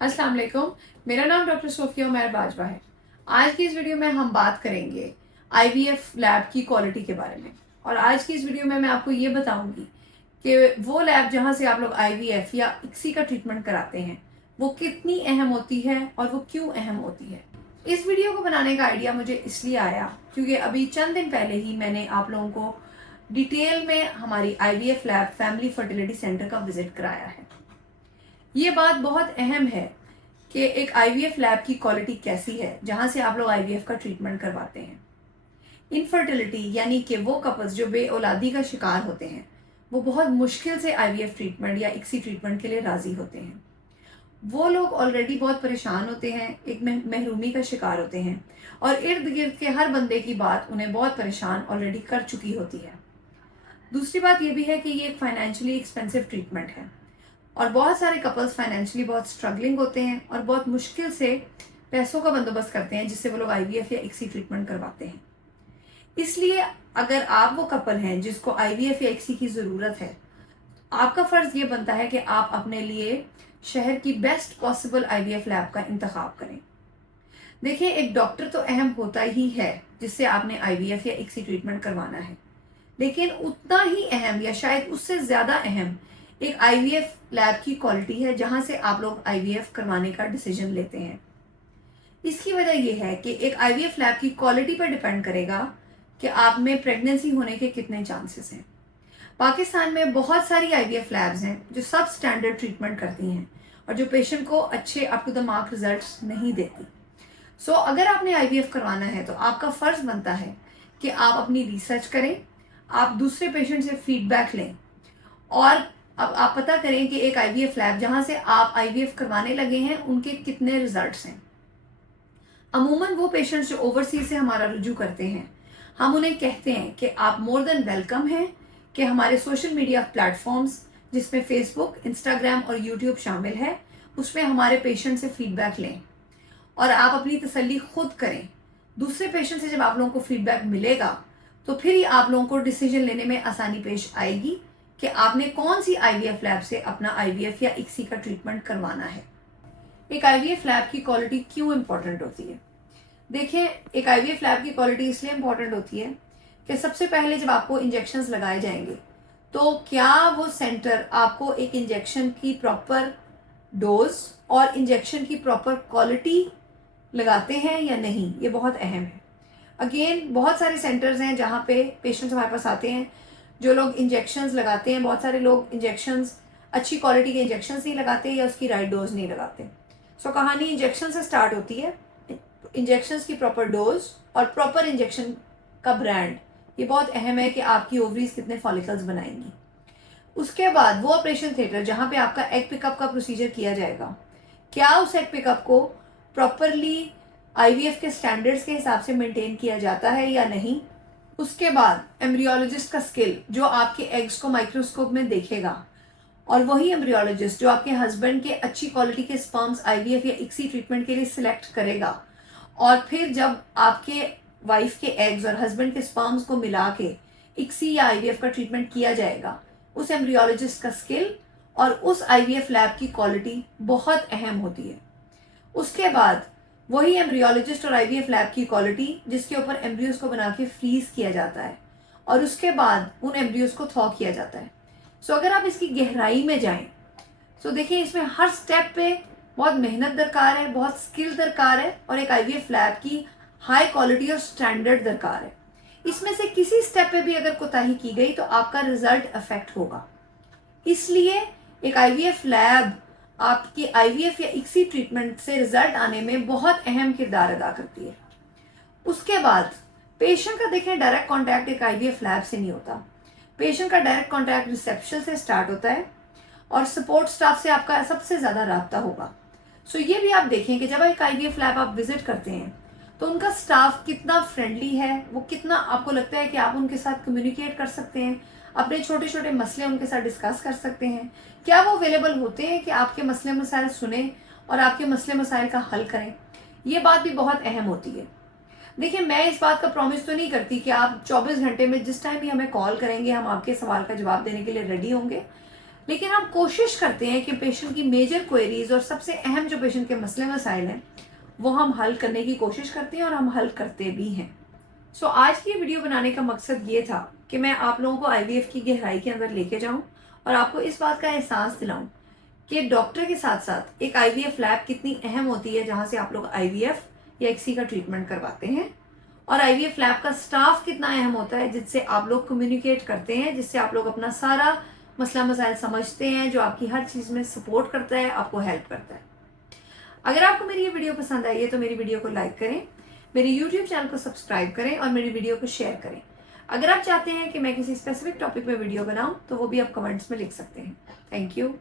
अस्सलाम वालेकुम। मेरा नाम डॉक्टर सोफिया उमैर बाजवा है। आज की इस वीडियो में हम बात करेंगे आईवीएफ लैब की क्वालिटी के बारे में। और आज की इस वीडियो में मैं आपको ये बताऊंगी कि वो लैब जहाँ से आप लोग आईवीएफ या इक्सी का ट्रीटमेंट कराते हैं वो कितनी अहम होती है और वो क्यों अहम होती है। इस वीडियो को बनाने का आइडिया मुझे इसलिए आया क्योंकि अभी चंद दिन पहले ही मैंने आप लोगों को डिटेल में हमारी IVF lab family fertility centre का विजिट कराया है। ये बात बहुत अहम है कि एक आईवीएफ लैब की क्वालिटी कैसी है जहां से आप लोग आईवीएफ का ट्रीटमेंट करवाते हैं। इनफर्टिलिटी यानी कि वो कपल्स जो बे औलादी का शिकार होते हैं वो बहुत मुश्किल से आईवीएफ ट्रीटमेंट या इक्सी ट्रीटमेंट के लिए राजी होते हैं। वो लोग ऑलरेडी बहुत परेशान होते हैं, एक महरूमी का शिकार होते हैं और इर्द गिर्द के हर बंदे की बात उन्हें बहुत परेशान ऑलरेडी कर चुकी होती है। दूसरी बात यह भी है कि ये एक फाइनेंशियली एक्सपेंसिव ट्रीटमेंट है और बहुत सारे कपल्स फाइनेंशियली बहुत स्ट्रगलिंग होते हैं और बहुत मुश्किल से पैसों का बंदोबस्त करते हैं जिससे वो लोग आईवीएफ या इक्सी ट्रीटमेंट करवाते हैं। इसलिए अगर आप वो कपल हैं जिसको आईवीएफ या इक्सी की ज़रूरत है, आपका फ़र्ज़ ये बनता है कि आप अपने लिए शहर की बेस्ट पॉसिबल आईवीएफ लैब का इंतखाब करें। देखिए, एक डॉक्टर तो अहम होता ही है जिससे आपने आईवीएफ या इक्सी ट्रीटमेंट करवाना है, लेकिन उतना ही अहम या शायद उससे ज़्यादा अहम एक आईवीएफ लैब की क्वालिटी है जहां से आप लोग आईवीएफ करवाने का डिसीजन लेते हैं। इसकी वजह यह है कि एक आईवीएफ लैब की क्वालिटी पर डिपेंड करेगा कि आप में प्रेगनेंसी होने के कितने चांसेस हैं। पाकिस्तान में बहुत सारी आईवीएफ लैब्स हैं जो सब स्टैंडर्ड ट्रीटमेंट करती हैं और जो पेशेंट को अच्छे up to the mark results नहीं देती। सो अगर आपने आईवीएफ करवाना है तो आपका फ़र्ज़ बनता है कि आप अपनी रिसर्च करें, आप दूसरे पेशेंट से फीडबैक लें और अब आप पता करें कि एक आईवीएफ लैब जहां से आप आईवीएफ करवाने लगे हैं उनके कितने रिजल्ट्स हैं। अमूमन वो पेशेंट्स जो ओवरसीज से हमारा रुजू करते हैं, हम उन्हें कहते हैं कि आप मोर देन वेलकम हैं कि हमारे सोशल मीडिया प्लेटफॉर्म्स जिसमें फेसबुक, इंस्टाग्राम और यूट्यूब शामिल है, उसमें हमारे पेशेंट से फीडबैक लें और आप अपनी तसल्ली खुद करें। दूसरे पेशेंट से जब आप लोगों को फीडबैक मिलेगा तो फिर ही आप लोगों को डिसीजन लेने में आसानी पेश आएगी कि आपने कौन सी आईवीएफ लैब से अपना आईवीएफ या इक्सी का ट्रीटमेंट करवाना है। एक आईवीएफ लैब की क्वालिटी क्यों इंपॉर्टेंट होती है? देखिए, एक आईवीएफ लैब की क्वालिटी इसलिए इंपॉर्टेंट होती है कि सबसे पहले जब आपको इंजेक्शंस लगाए जाएंगे तो क्या वो सेंटर आपको एक इंजेक्शन की प्रॉपर डोज और इंजेक्शन की प्रॉपर क्वालिटी लगाते हैं या नहीं, ये बहुत अहम है। अगेन, बहुत सारे सेंटर्स हैं जहाँ पे पेशेंट्स हमारे पास आते हैं जो लोग इंजेक्शंस लगाते हैं। बहुत सारे लोग इंजेक्शंस अच्छी क्वालिटी के इंजेक्शंस नहीं लगाते या उसकी राइट डोज नहीं लगाते। सो कहानी इंजेक्शन से स्टार्ट होती है। इंजेक्शंस की प्रॉपर डोज और प्रॉपर इंजेक्शन का ब्रांड, ये बहुत अहम है कि आपकी ओवरीज कितने फॉलिकल्स बनाएंगी। उसके बाद वो ऑपरेशन थिएटर जहाँ पे आपका एग पिकअप का प्रोसीजर किया जाएगा, क्या उस एग पिकअप को प्रॉपरली आईवीएफ के स्टैंडर्ड्स के हिसाब से मेंटेन किया जाता है या नहीं। उसके बाद एम्ब्रियोलॉजिस्ट का स्किल जो आपके एग्स को माइक्रोस्कोप में देखेगा और वही एम्ब्रियोलॉजिस्ट जो आपके हस्बैंड के अच्छी क्वालिटी के स्पर्म्स आईवीएफ या इक्सी ट्रीटमेंट के लिए सिलेक्ट करेगा और फिर जब आपके वाइफ के एग्स और हस्बैंड के स्पर्म्स को मिला के इक्सी या आईवीएफ का ट्रीटमेंट किया जाएगा, उस एम्ब्रियोलॉजिस्ट का स्किल और उस आईवीएफ लैब की क्वालिटी बहुत अहम होती है। उसके बाद वही एम्ब्रियोलॉजिस्ट और आईवीएफ लैब की क्वालिटी जिसके ऊपर एम्ब्रियोज को बना के फ्रीज किया जाता है और उसके बाद उन एम्ब्रियोज को थॉ किया जाता है। सो अगर आप इसकी गहराई में जाएं तो देखिए, इसमें हर स्टेप पे बहुत मेहनत दरकार है, बहुत स्किल दरकार है और एक आईवीएफ लैब की हाई क्वालिटी और स्टैंडर्ड दरकार है। इसमें से किसी स्टेप पे भी अगर कोताही की गई तो आपका रिजल्ट अफेक्ट होगा। इसलिए एक आईवीएफ लैब आपकी आईवीएफ या इक्सी ट्रीटमेंट से रिजल्ट आने में बहुत अहम किरदार अदा करती है। उसके बाद पेशेंट का देखें, डायरेक्ट कांटेक्ट एक आईवीएफ लैब से नहीं होता। पेशेंट का डायरेक्ट कांटेक्ट रिसेप्शन से स्टार्ट होता है और सपोर्ट स्टाफ से आपका सबसे ज़्यादा राब्ता होगा। सो ये भी आप देखें कि जब एक आईवीएफ लैब आप विजिट करते हैं तो उनका स्टाफ कितना फ्रेंडली है, वो कितना आपको लगता है कि आप उनके साथ कम्युनिकेट कर सकते हैं, अपने छोटे छोटे मसले उनके साथ डिस्कस कर सकते हैं। क्या वो अवेलेबल होते हैं कि आपके मसले मसाइल सुने और आपके मसले मसाइल का हल करें। ये बात भी बहुत अहम होती है। देखिए, मैं इस बात का प्रॉमिस तो नहीं करती कि आप 24 घंटे में जिस टाइम भी हमें कॉल करेंगे हम आपके सवाल का जवाब देने के लिए रेडी होंगे, लेकिन हम कोशिश करते हैं कि पेशेंट की मेजर क्वेरीज और सबसे अहम जो पेशेंट के मसले मसाइल हैं वो हम हल करने की कोशिश करते हैं और हम हल करते भी हैं। सो आज की वीडियो बनाने का मकसद ये था कि मैं आप लोगों को आईवीएफ की गहराई के अंदर लेके जाऊं और आपको इस बात का एहसास दिलाऊं कि डॉक्टर के साथ साथ एक आईवीएफ लैब कितनी अहम होती है जहां से आप लोग आईवीएफ या एक्सी का ट्रीटमेंट करवाते हैं, और आईवीएफ लैब का स्टाफ कितना अहम होता है जिससे आप लोग कम्युनिकेट करते हैं, जिससे आप लोग अपना सारा मसला मसाइल समझते हैं, जो आपकी हर चीज़ में सपोर्ट करता है, आपको हेल्प करता है। अगर आपको मेरी ये वीडियो पसंद आई है तो मेरी वीडियो को लाइक करें, मेरे यूट्यूब चैनल को सब्सक्राइब करें और मेरी वीडियो को शेयर करें। अगर आप चाहते हैं कि मैं किसी स्पेसिफिक टॉपिक में वीडियो बनाऊं तो वो भी आप कमेंट्स में लिख सकते हैं। Thank you.